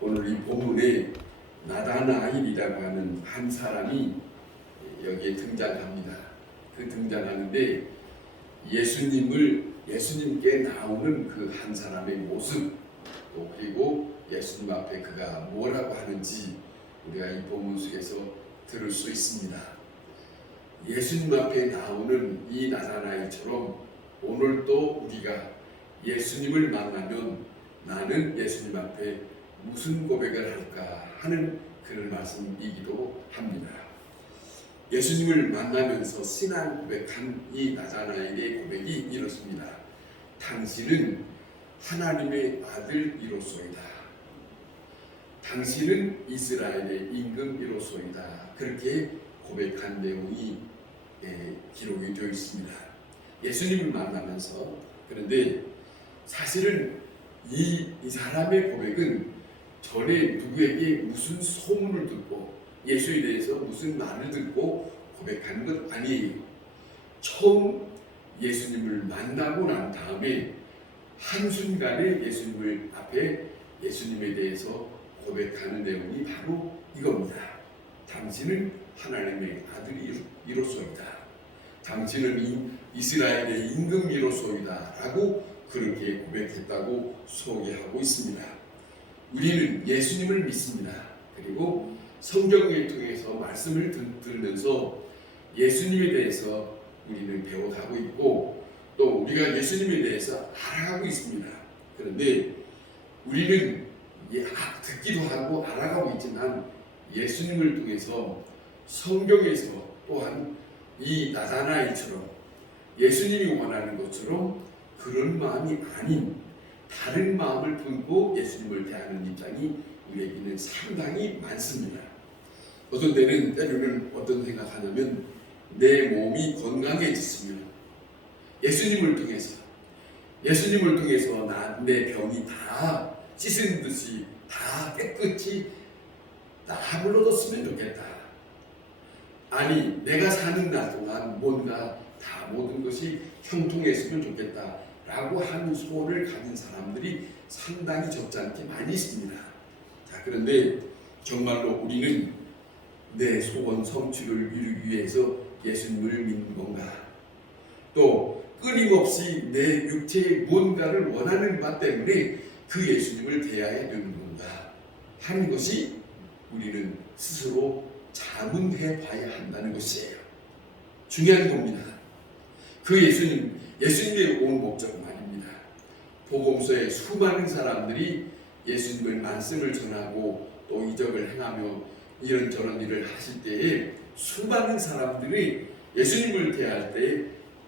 오늘 이 본문에 나다나엘이라고 하는 한 사람이 여기에 등장합니다. 그 등장하는데 예수님께 나오는 그 한 사람의 모습, 또 그리고 예수님 앞에 그가 뭐라고 하는지 우리가 이 본문 속에서 들을 수 있습니다. 예수님 앞에 나오는 이 나다나엘처럼 오늘도 우리가 예수님을 만나면 나는 예수님 앞에 무슨 고백을 할까 하는 그런 말씀이기도 합니다. 예수님을 만나면서 신앙 고백한 이 나다나엘의 고백이 이렇습니다. 당신은 하나님의 아들이로소이다. 당신은 이스라엘의 임금이로소이다. 그렇게 고백한 내용이 기록이 되어 있습니다. 예수님을 만나면서. 그런데 사실은 이 사람의 고백은 전에 누구에게 무슨 소문을 듣고 예수에 대해서 무슨 말을 듣고 고백하는 것 아니에요. 처음 예수님을 만나고 난 다음에 한순간에 예수님을 앞에 예수님에 대해서 고백하는 내용이 바로 이겁니다. 당신은 하나님의 아들이로소이다. 당신은 이스라엘의 임금이로소이다 라고 그렇게 고백했다고 소개하고 있습니다. 우리는 예수님을 믿습니다. 그리고 성경을 통해서 말씀을 들으면서 예수님에 대해서 우리는 배워가고 있고 또 우리가 예수님에 대해서 알아가고 있습니다. 그런데 우리는 듣기도 하고 알아가고 있지만 예수님을 통해서 성경에서 또한 이 나다나엘처럼 예수님이 원하는 것처럼 그런 마음이 아닌 다른 마음을 품고 예수님을 대하는 입장이 우리에게는 상당히 많습니다. 어떤 때로는 어떤 생각하냐면 내 몸이 건강해졌으면 예수님을 통해서 내 병이 다 씻은 듯이 다 깨끗이 다 물러졌으면 좋겠다. 아니 내가 사는 날 동안 뭔가 다 모든 것이 형통했으면 좋겠다 라고 하는 소원을 가진 사람들이 상당히 적지 않게 많이 있습니다. 자, 그런데 정말로 우리는 내 소원 성취를 이루기 위해서 예수님을 믿는 건가? 또 끊임없이 내 육체의 뭔가를 원하는 바 때문에 그 예수님을 대해야 되는 건가 하는 것이 우리는 스스로 자문해 봐야 한다는 것이에요. 중요한 겁니다. 그 예수님의 온 목적은 아닙니다. 복음서에 수많은 사람들이 예수님의 말씀을 전하고 또 이적을 행하며 이런저런 일을 하실 때에 수많은 사람들이 예수님을 대할 때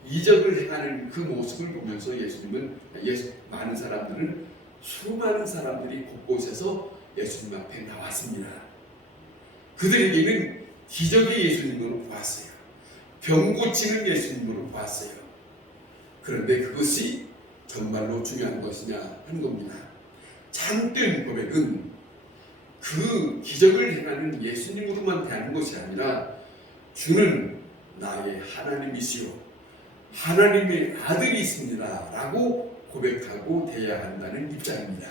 이적을 행하는 그 모습을 보면서 수많은 사람들이 곳곳에서 예수님 앞에 나왔습니다. 그들에게는 기적의 예수님으로 보았어요. 병 고치는 예수님으로 보았어요. 그런데 그것이 정말로 중요한 것이냐 하는 겁니다. 참된 고백은 그 기적을 행하는 예수님으로만 대하는 것이 아니라 주는 나의 하나님이시오 하나님의 아들이 있습니다 라고 고백하고 대해야 한다는 입장입니다.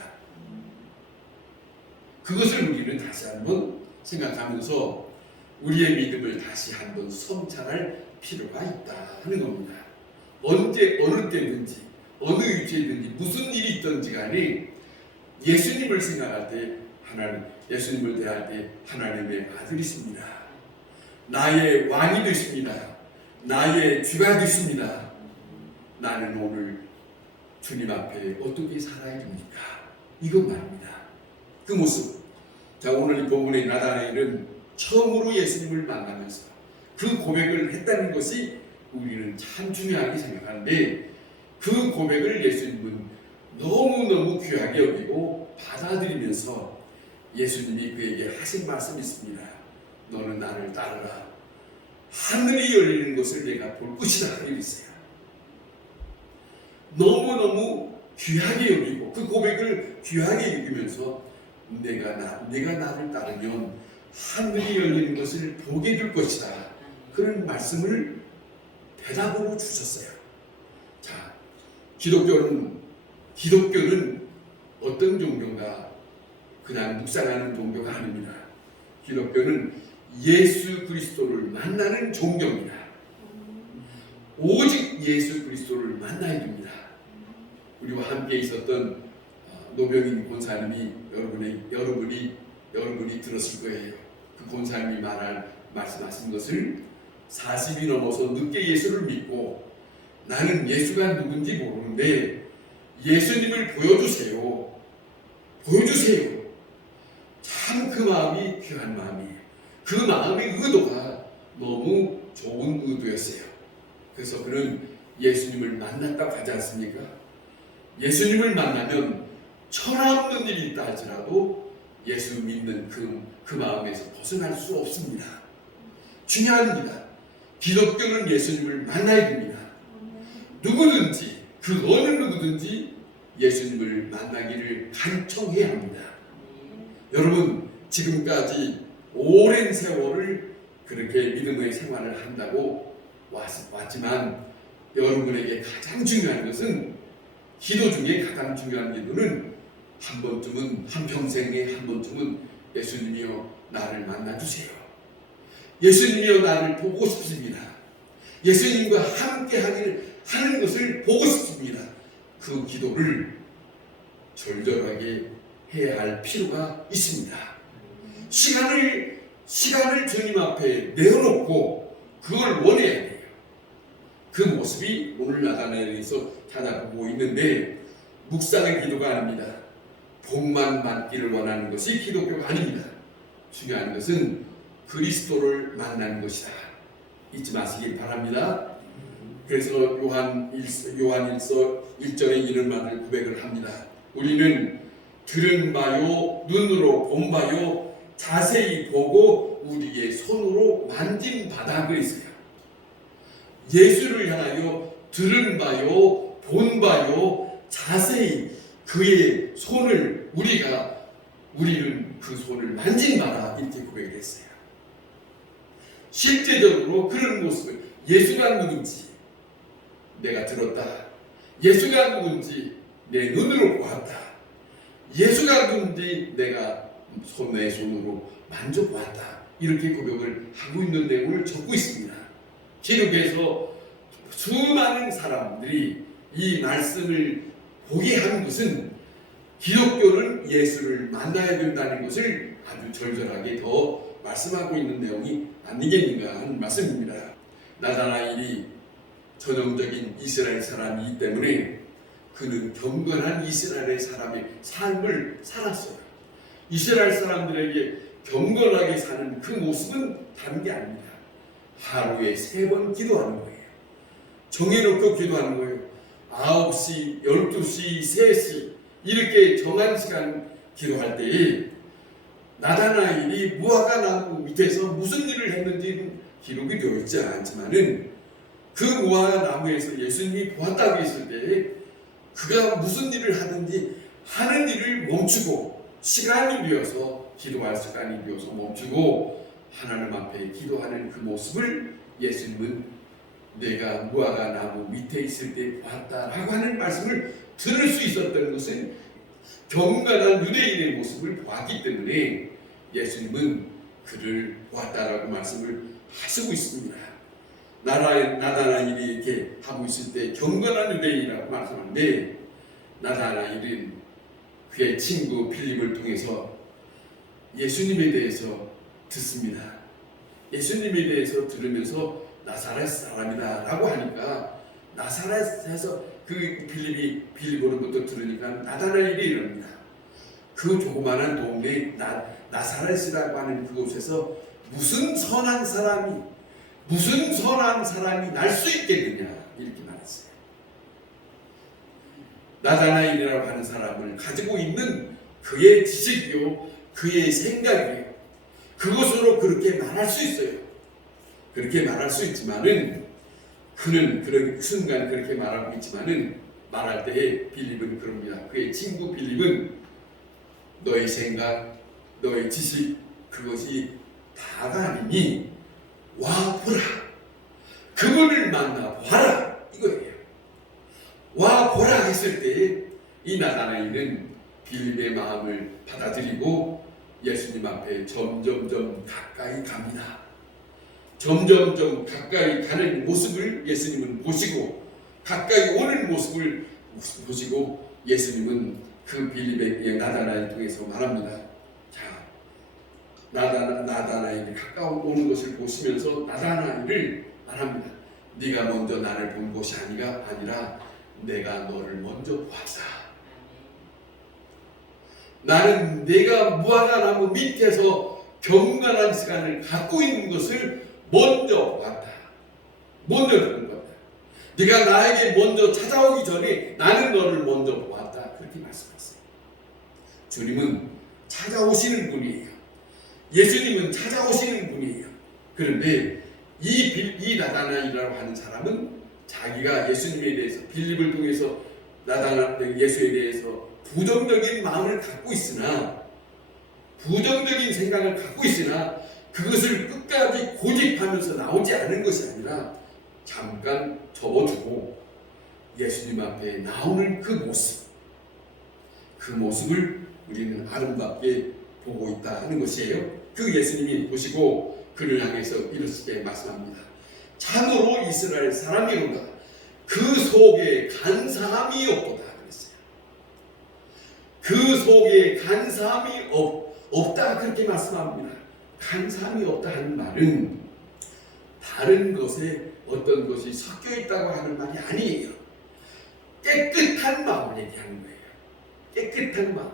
그것을 우리는 다시 한번 생각하면서 우리의 믿음을 다시 한번 성찰할 필요가 있다 하는 겁니다. 언제 어느 때든지 어느 위치에든지 무슨 일이 있든지 간에 예수님을 생각할 때 예수님을 대할 때 하나님의 아들이십니다. 나의 왕이 되십니다. 나의 주가 되십니다. 나는 오늘 주님 앞에 어떻게 살아야 됩니까? 이것 말입니다. 그 모습. 자, 오늘 이 본문의 나다나엘은 처음으로 예수님을 만나면서 그 고백을 했다는 것이 우리는 참 중요하게 생각하는데 그 고백을 예수님은 너무너무 귀하게 여기고 받아들이면서 예수님이 그에게 하신 말씀이 있습니다. 너는 나를 따르라. 하늘이 열리는 것을 내가 볼 것이다 하고 있어요. 너무너무 귀하게 여기고 그 고백을 귀하게 여기면서 내가 나를 따르면 하늘이 열리는 것을 보게 될 것이다. 그런 말씀을 대답으로 주셨어요. 자, 기독교는 어떤 종교인가? 그냥 묵상하는 종교가 아닙니다. 기독교는 예수 그리스도를 만나는 종교입니다. 오직 예수 그리스도를 만나야 됩니다. 우리와 함께 있었던 노병인 권사님이 여러분이 들었을 거예요. 그 권사님이 말씀하신 것을 40이 넘어서 늦게 예수를 믿고 나는 예수가 누군지 모르는데 예수님을 보여주세요. 참 그 마음이 귀한 마음이에요. 그 마음의 의도가 너무 좋은 의도였어요. 그래서 그는 예수님을 만났다고 하지 않습니까? 예수님을 만나면 천하 없는 일이 있다 할지라도 예수 믿는 그 마음에서 벗어날 수 없습니다. 중요합니다. 기독교는 예수님을 만나야 됩니다. 누구든지 그 어느 누구든지 예수님을 만나기를 간청해야 합니다. 여러분 지금까지 오랜 세월을 그렇게 믿음의 생활을 한다고 왔지만 여러분에게 가장 중요한 것은 기도 중에 가장 중요한 기도는 한평생에 한 번쯤은 예수님이여 나를 만나주세요. 예수님이여 나를 보고 싶습니다. 예수님과 함께 하는 것을 보고 싶습니다. 그 기도를 절절하게 해야 할 필요가 있습니다. 시간을 주님 앞에 내어놓고 그걸 원해야 돼요. 그 모습이 오늘 나타나서 찾아보고 있는데 묵상의 기도가 아닙니다. 복만 받기를 원하는 것이 기독교가 아닙니다. 중요한 것은 그리스도를 만나는 것이다. 잊지 마시길 바랍니다. 그래서 요한일서 1절에 이런 말을 고백을 합니다. 우리는 들은 바요 눈으로 본 바요 자세히 보고 우리의 손으로 만진 바다 그랬어요. 예수를 향하여 들은 바요 본 바요 자세히 그의 손을 우리는 그 손을 만진 바다 이렇게 고백을 했어요. 실제적으로 그런 모습을 예수가 누군지 내가 들었다. 예수가 누군지 내 눈으로 보았다. 예수가 누군지 내가 내 손으로 만져보았다. 이렇게 고백을 하고 있는 내용을 적고 있습니다. 기록에서 수많은 사람들이 이 말씀을 보게 하는 것은 기독교는 예수를 만나야 된다는 것을 아주 절절하게 더 말씀하고 있는 내용이 아니겠는가 하는 말씀입니다. 나다나엘이 전형적인 이스라엘 사람이기 때문에 그는 경건한 이스라엘 사람의 삶을 살았어요. 이스라엘 사람들에게 경건하게 사는 그 모습은 다른 게 아닙니다. 하루에 3번 기도하는 거예요. 정해놓고 기도하는 거예요. 9시, 12시, 3시 이렇게 정한 시간 기도할 때에 나다나엘이 무화과 나무 밑에서 무슨 일을 했는지 기록이 되어 있지 않지만은 그 무화과 나무에서 예수님이 보았다고 했을 때에 그가 무슨 일을 하든지 하는 일을 멈추고 시간이 되어서 기도할 시간이 되어서 멈추고 하나님 앞에 기도하는 그 모습을 예수님은 내가 무화과 나무 밑에 있을 때 보았다라고 하는 말씀을 들을 수 있었던 것은 경건한 유대인의 모습을 보았기 때문에 예수님은 그를 보았다라고 말씀을 하시고 있습니다. 나다나엘이 이렇게 하고 있을 때 경건한 유대인이라고 말씀하는데 나다나엘은 그의 친구 빌립을 통해서 예수님에 대해서 듣습니다. 예수님에 대해서 들으면서 나사렛 사람이다 라고 하니까 나사렛에서 그 빌립으로부터 들으니까 나다나엘이 이럽니다. 그 조그마한 동네 나사렛이라고 하는 그곳에서 무슨 선한 사람이 날 수 있겠느냐 이렇게 말했어요. 나다나엘이라고 하는 사람을 가지고 있는 그의 지식이요 그의 생각이요 그것으로 그렇게 말할 수 있어요. 그렇게 말할 수 있지만은 그는 그런 순간 그렇게 말하고 있지만은 말할 때에 빌립은 그럽니다. 그의 친구 빌립은 너의 생각, 너의 지식 그것이 다가 아니니 와 보라. 그분을 만나 보아라 이거예요. 와 보라 했을 때 이 나다나엘은 빌립의 마음을 받아들이고 예수님 앞에 점점점 가까이 갑니다. 점점점 가까이 가는 모습을 예수님은 보시고 가까이 오는 모습을 보시고 예수님은 그 빌립의 나다나엘을 통해서 말합니다. 자, 나다나엘이 가까워오는 것을 보시면서 나다나엘을 말합니다. 네가 먼저 나를 본 것이 아니라 내가 너를 먼저 보았다. 나는 내가 무화과나무 밑에서 경건한 시간을 갖고 있는 것을 먼저 보았다. 먼저 들은 거다. 네가 나에게 먼저 찾아오기 전에 나는 너를 먼저 보았다. 그렇게 말씀하셨어요. 주님은 찾아오시는 분이에요. 예수님은 찾아오시는 분이에요. 그런데 이 나다나엘이라고 하는 사람은 자기가 예수님에 대해서 빌립을 통해서 예수에 대해서 부정적인 마음을 갖고 있으나 부정적인 생각을 갖고 있으나 그것을 끝까지 고집하면서 나오지 않은 것이 아니라 잠깐 접어두고 예수님 앞에 나오는 그 모습을 우리는 아름답게 보고 있다 하는 것이에요. 그 예수님이 보시고 그를 향해서 이렇게 말씀합니다. 참으로 이스라엘 사람이로다. 그 속에 간사함이 없도다 그랬어요. 그 속에 간사함이 없다 그렇게 말씀합니다. 간사함이 없다 하는 말은 다른 것에 어떤 것이 섞여 있다고 하는 말이 아니에요. 깨끗한 마음을 얘기하는 거예요. 깨끗한 마음.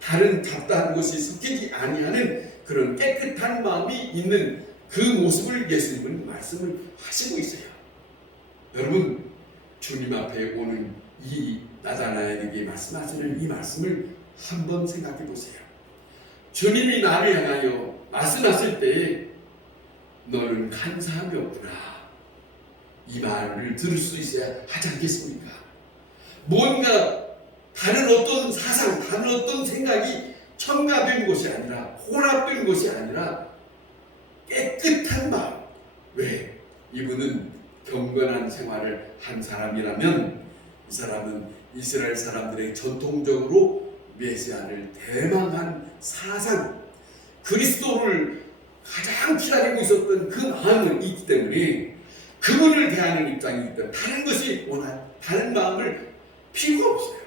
다른 잡다한 것이 섞이지 아니하는 그런 깨끗한 마음이 있는 그 모습을 예수님은 말씀을 하시고 있어요. 여러분, 주님 앞에 오는 이 나다나엘에게 말씀하시는 이 말씀을 한번 생각해 보세요. 주님이 나를 향하여 말씀하실 때에 너는 간사함이 없구나. 이 말을 들을 수 있어야 하지 않겠습니까? 뭔가 다른 어떤 사상, 다른 어떤 생각이 첨가된 것이 아니라 혼합된 것이 아니라 깨끗한 마음. 왜? 이분은 경건한 생활을 한 사람이라면 이 사람은 이스라엘 사람들의 전통적으로 메시아를 대망한 사상, 그리스도를 가장 기다리고 있었던 그 마음이 있기 때문에 그분을 대하는 입장이기 때문에 다른 것이 다른 마음을 필요가 없어요.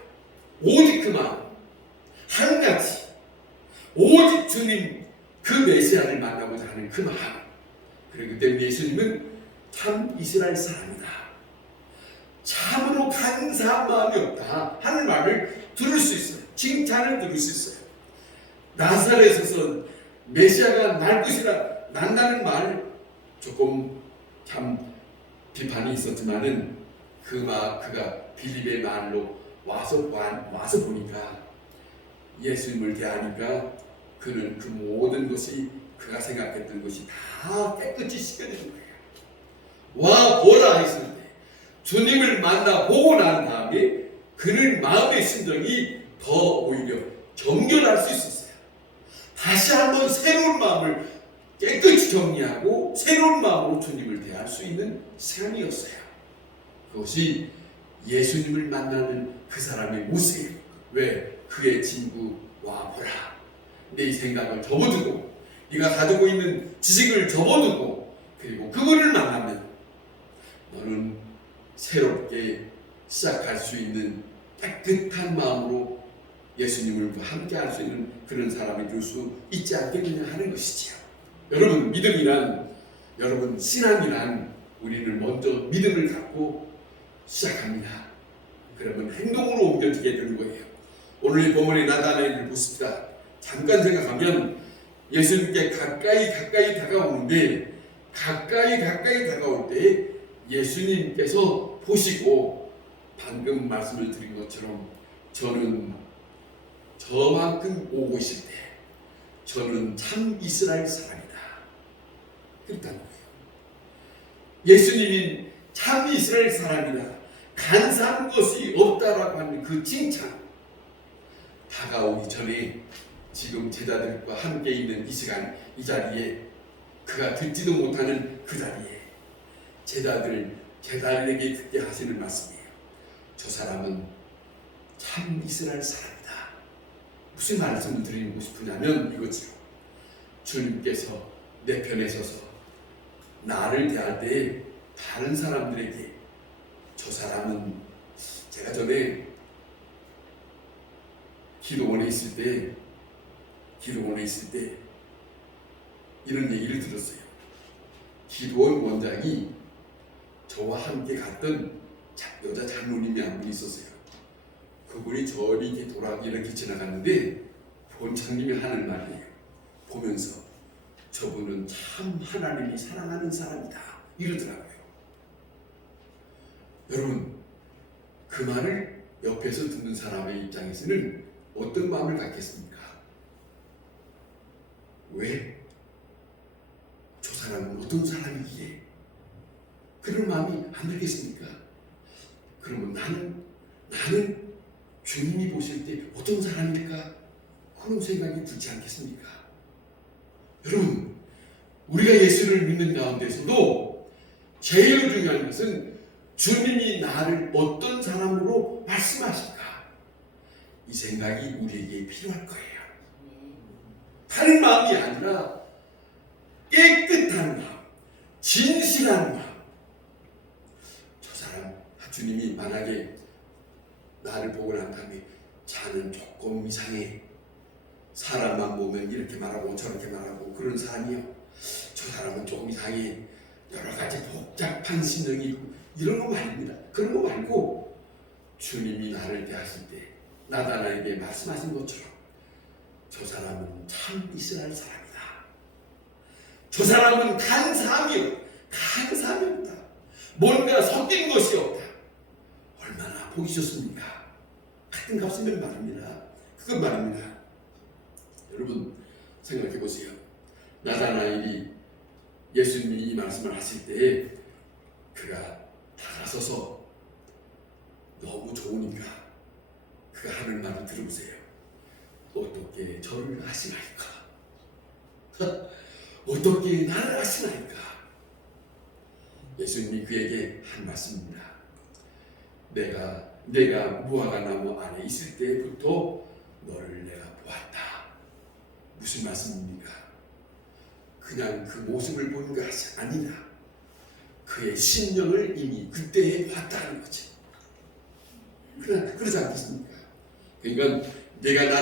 오직 그 마음, 한 가지, 오직 주님 그 메시아를 만나고자 하는 그 마음. 그렇기 때문에 예수님은 참 이스라엘 사람이다, 참으로 간사한 마음이 없다 하는 말을 들을 수 있어요. 칭찬을 들을 수 있어요. 나사렛에서 메시아가 날 것이라 난다는 말 조금 참 비판이 있었지만은 그가 빌립의 말로 와서 보니까 예수님을 대하니까 그는 그 모든 것이 그가 생각했던 것이 다 깨끗이 씻겨내는 거예요. 와 보라 했을 때 주님을 만나 보고 난 다음에 그는 마음의 심정이 더 오히려 정결할 수 있었어요. 다시 한번 새로운 마음을 깨끗이 정리하고 새로운 마음으로 주님을 대할 수 있는 시간이었어요. 그것이 예수님을 만나는 그 사람의 모습이에요. 왜? 그의 친구 와 보라. 내 생각을 접어두고 네가 가지고 있는 지식을 접어두고 그리고 그분을 만나면 너는 새롭게 시작할 수 있는 깨끗한 마음으로 예수님을 함께 할 수 있는 그런 사람이 될 수 있지 않겠느냐 하는 것이지요. 여러분, 믿음이란, 여러분 신앙이란 우리는 먼저 믿음을 갖고 시작합니다. 그러면 행동으로 옮겨지게 되는 거예요. 오늘 이 본문의 나다나엘을 보십시다. 잠깐 생각하면 예수님께 가까이 다가오는데 가까이 다가올 때 예수님께서 보시고 방금 말씀을 드린 것처럼 저는 저만큼 오고 있을 때 저는 참 이스라엘 사람이다 그랬다는 거예요. 예수님이 참 이스라엘 사람이다, 간사한 것이 없다라고 하는 그 칭찬 다가오기 전에 지금 제자들과 함께 있는 이 시간, 이 자리에 그가 듣지도 못하는 그 자리에 제자들에게 듣게 하시는 말씀이에요. 저 사람은 참 이스라엘 사람이다. 무슨 말씀을 드리고 싶으냐면 이거죠. 주님께서 내 편에 서서 나를 대할 때 다른 사람들에게 저 사람은, 제가 전에 기도원에 있을 때 이런 얘기를 들었어요. 기도원 원장이 저와 함께 갔던 여자 장로님이 한 분 있었어요. 그분이 저리 이렇게 지나갔는데 원장님이 하는 말이에요. 보면서 저분은 참 하나님이 사랑하는 사람이다 이러더라고요. 여러분, 그 말을 옆에서 듣는 사람의 입장에서는 어떤 마음을 갖겠습니까? 왜? 저 사람은 어떤 사람이기에 그런 마음이 안 들겠습니까? 그러면 나는 주님이 보실 때 어떤 사람일까? 그런 생각이 들지 않겠습니까? 여러분, 우리가 예수를 믿는 가운데서도 제일 중요한 것은 주님이 나를 어떤 사람으로 말씀하실까? 이 생각이 우리에게 필요할 거예요. 다른 마음이 아니라 깨끗한 마음, 진실한 마음. 저 사람, 주님이 만약에 나를 보고 난 다음에 자는 조금 이상해, 사람만 보면 이렇게 말하고 저렇게 말하고 그런 사람이요, 저 사람은 조금 이상해, 여러 가지 복잡한 심정이 있고 이런 거 말입니다. 그런 거 말고 주님이 나를 대하실 때 나다나에게 말씀하신 것처럼 저 사람은 참 이스라엘 사람이다. 저 사람은 간사함이 없다. 뭔가 섞인 것이 없다. 얼마나 보기 좋습니까? 같은 값이면 말입니다. 그건 말입니다. 여러분 생각해 보세요. 나다나엘이 예수님이 이 말씀을 하실 때 그가 다가서서 너무 좋으니까 그가 하는 말을 들어보세요. 어떻게 저를 아시나이까? 어떻게 나를 아시나이까? 예수님이 그에게 한 말씀입니다. 내가 무화과 나무 안에 있을 때부터 너를 내가 보았다. 무슨 말씀입니까? 그냥 그 모습을 보는 것이 아니라 그의 심령을 이미 그때에 봤다는 거지. 그러지 않겠습니까? 그러니까 내가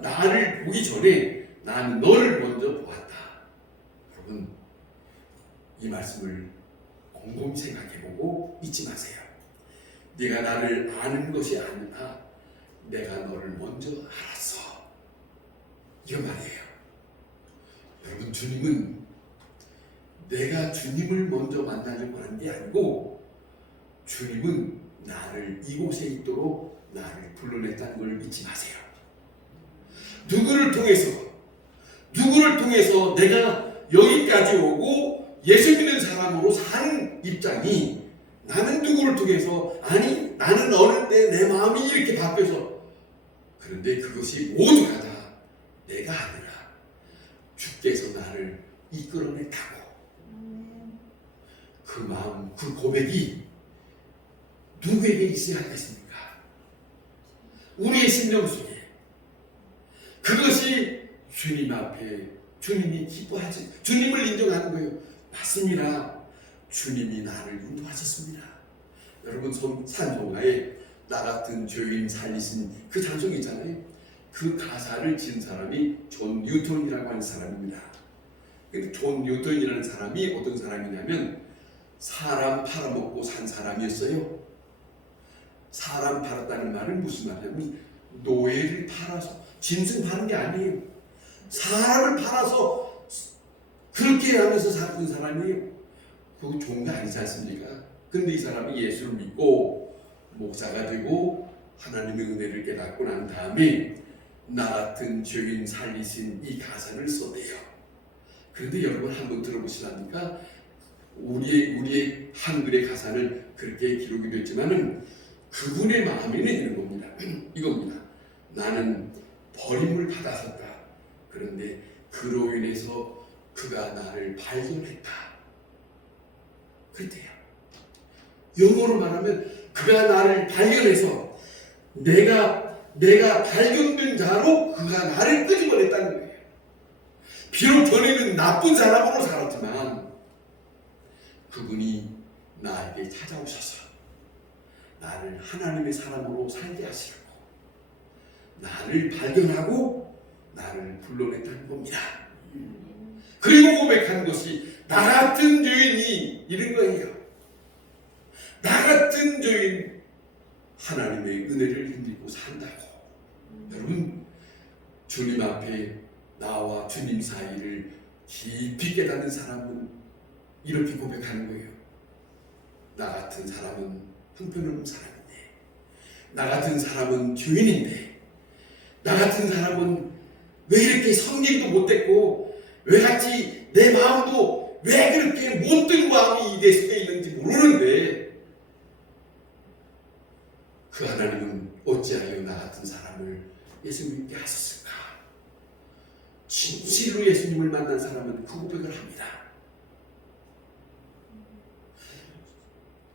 나를 보기 전에 나는 너를 먼저 보았다. 여러분, 이 말씀을 곰곰이 생각해보고 잊지 마세요. 네가 나를 아는 것이 아니라 내가 너를 먼저 알았어. 이거 말이에요. 여러분, 주님은 내가 주님을 먼저 만나려고 하는 게 아니고 주님은 나를 이곳에 있도록 나를 불러냈다는 걸 잊지 마세요. 누구를 통해서 내가 여기까지 오고 예수 믿는 사람으로 사는 입장이, 나는 누구를 통해서, 아니 나는 어릴 때 내 마음이 이렇게 바뀌어서, 그런데 그것이 모두가 다 내가 아니라 주께서 나를 이끌어냈다고. 그 마음, 그 고백이 누구에게 있어야 하겠습니까? 우리의 심령 속에. 그것이 주님 앞에 주님이 기뻐하지, 주님을 인정하는 거예요. 맞습니다. 주님이 나를 인도하셨습니다. 여러분, 산송가에 나 같은 죄인 살리신 그 찬송이 있잖아요. 그 가사를 지은 사람이 존 뉴턴이라고 하는 사람입니다. 존 뉴턴이라는 사람이 어떤 사람이냐면 사람 팔아먹고 산 사람이었어요. 사람 팔았다는 말은 무슨 말이냐면 노예를 팔아서, 짐승 파는 게 아니에요. 사람을 팔아서 그렇게 하면서 살던 사람이에요. 그거 좋은 게 아니지 않습니까? 근데 이 사람이 예수를 믿고 목사가 되고 하나님의 은혜를 깨닫고 난 다음에 나 같은 죄인 살리신 이 가사를 써대요. 그런데 여러분 한번 들어보시랍니까? 우리의 한글의 가사는 그렇게 기록이 됐지만은 그분의 마음에는 이런 겁니다. 이겁니다. 나는 버림을 받았었다. 그런데 그로 인해서 그가 나를 발견했다. 그랬대요. 영어로 말하면 그가 나를 발견해서 내가 내가 발견된 자로 그가 나를 끄집어냈다는 거예요. 비록 전에는 나쁜 사람으로 살았지만 그분이 나에게 찾아오셔서 나를 하나님의 사람으로 살게 하시려고 나를 발견하고 나를 불러냈다는 겁니다. 그리고 고백한 것이 나 같은 죄인이 이런 거예요. 나 같은 죄인 하나님의 은혜를 힘입고 산다고. 여러분, 주님 앞에 나와 주님 사이를 깊이 깨닫는 사람은 이렇게 고백하는 거예요. 나 같은 사람은 형편없는 사람인데, 나 같은 사람은 죄인인데, 나 같은 사람은 왜 이렇게 성경도 못됐고 왜 같이 내 마음도 왜 그렇게 못된 마음이 내 속에 있는지 모르는데 그 하나님은 어찌하여 나 같은 사람을 예수님께 하셨을까? 진실로 예수님을 만난 사람은 그 고백을 합니다.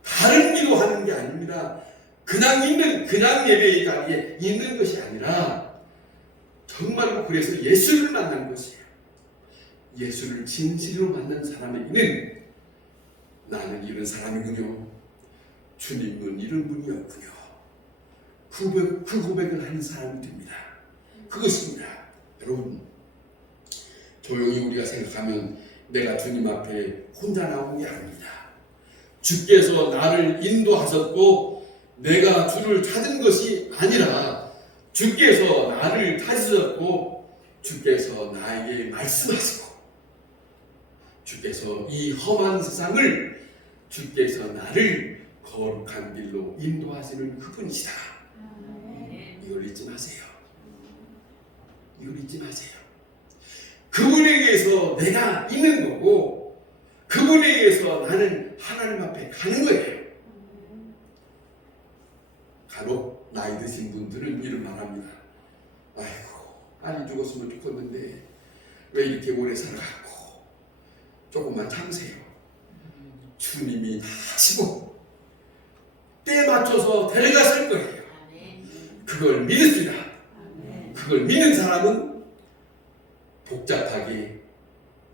다른 기도하는 게 아닙니다. 그냥 예배의 자리에 있는 것이 아니라 정말로 그래서 예수를 만난 것이에요. 예수를 진실로 만난 사람에게는 나는 이런 사람이군요. 주님은 이런 분이었군요. 그 고백을 하는 사람이 됩니다. 그것입니다. 여러분, 조용히 우리가 생각하면 내가 주님 앞에 혼자 나온 게 아닙니다. 주께서 나를 인도하셨고 내가 주를 찾은 것이 아니라 주께서 나를 찾으셨고 주께서 나에게 말씀하시고 주께서 이 험한 세상을 주께서 나를 거룩한 길로 인도하시는 그분이시다. 이걸 잊지 마세요. 이걸 잊지 마세요. 그분에 의해서 내가 있는 거고 그분에 의해서 나는 하나님 앞에 가는 거예요. 간혹 나이 드신 분들은 이런 말합니다. 아이고, 빨리 죽었으면 좋겠는데 왜 이렇게 오래 살아가고 조금만 참으세요. 주님이 다 하시고 때에 맞춰서 데려갔을 거예요. 그걸 믿습니다. 그걸 믿는 사람은 복잡하게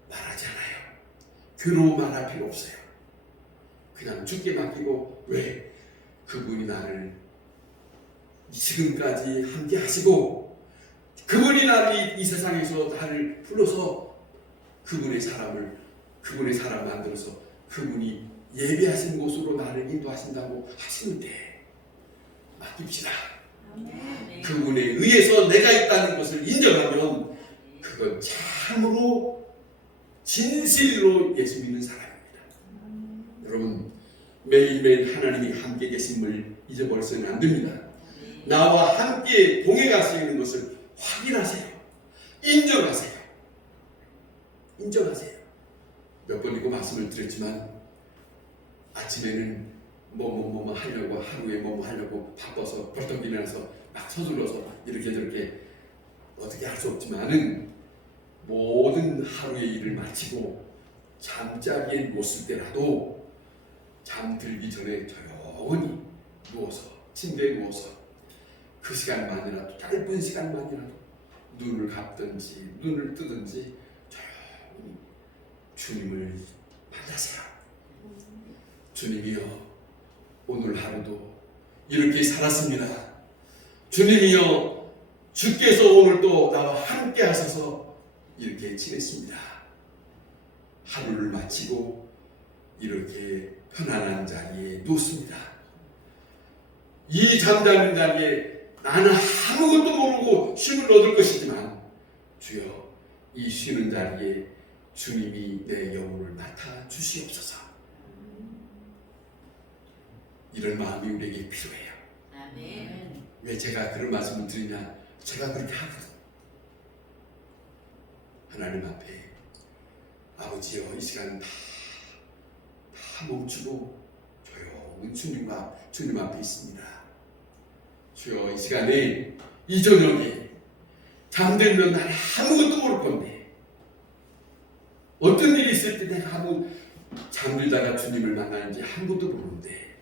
말하지 않아요. 괴로워 말할 필요 없어요. 그냥 주께 맡기고 왜 그분이 나를 지금까지 함께 하시고 그분이 나를 이 세상에서 나를 불러서 그분의 사람 만들어서 그분이 예배하신 곳으로 나를 인도하신다고 하시는데 맡깁시다. 그분에 의해서 내가 있다는 것을 인정하면 그건 참으로 진실로 예수 믿는 사람입니다. 여러분, 매일매일 하나님이 함께 계심을 잊어버려서는 안 됩니다. 나와 함께 동행 가시는 것을 확인하세요. 인정하세요. 몇 번이고 말씀을 드렸지만 아침에는 뭐 하려고 하루에 뭐 하려고 바빠서 벌떡 일어나서 막 서둘러서 이렇게 저렇게 어떻게 할 수 없지만은 모든 하루의 일을 마치고 잠자리에 누웠을 때라도 잠들기 전에 조용히 누워서 침대에 누워서 그 시간만이라도 짧은 시간만이라도 눈을 감든지 눈을 뜨든지 조용히 주님을 만나세요. 주님이여 오늘 하루도 이렇게 살았습니다. 주님이여 주께서 오늘 또 나와 함께 하셔서 이렇게 지냈습니다. 하루를 마치고 이렇게 편안한 자리에 누웠습니다. 이 잠자는 자리에 나는 아무것도 모르고 쉼을 얻을 것이지만 주여 이 쉬는 자리에 주님이 내 영혼을 맡아 주시옵소서. 이런 마음이 우리에게 필요해요. 아멘. 왜 제가 그런 말씀을 드리냐? 제가 그렇게 하거든. 하나님 앞에 아버지여 이 시간 다 멈추고 조용히 주님 앞에 있습니다. 주여 이 시간에 이 저녁에 잠들면 난 아무것도 모를 건데 어떤 일이 있을 때 내가 잠들다가 주님을 만나는지 아무것도 모르는데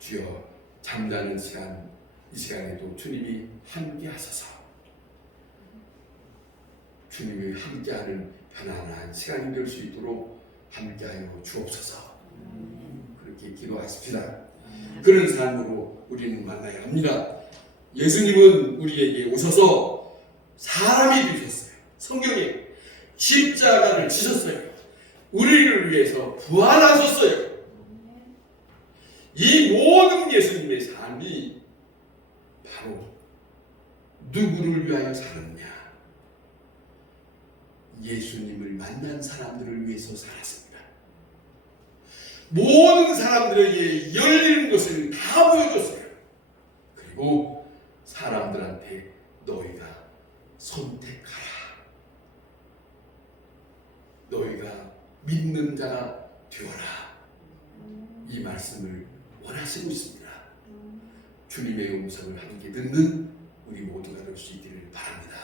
주여 잠자는 시간 이 시간에도 주님이 함께 하소서. 주님이 함께하는 편안한 시간이 될 수 있도록 함께하여 주옵소서. 그렇게 기도하십시다. 그런 삶으로 우리는 만나야 합니다. 예수님은 우리에게 오셔서 사람이 되셨어요. 성경에 십자가를 지셨어요. 우리를 위해서 부활하셨어요. 이 모든 예수님의 삶이 바로 누구를 위하여 살았냐? 예수님을 만난 사람들을 위해서 살았습니다. 모든 사람들에게 열리는 것을 다 보여줬어요. 그리고 사람들한테 너희가 선택하라. 너희가 믿는 자가 되어라. 이 말씀을 원하시고 있습니다. 주님의 음성을 함께 듣는 우리 모두가 될 수 있기를 바랍니다.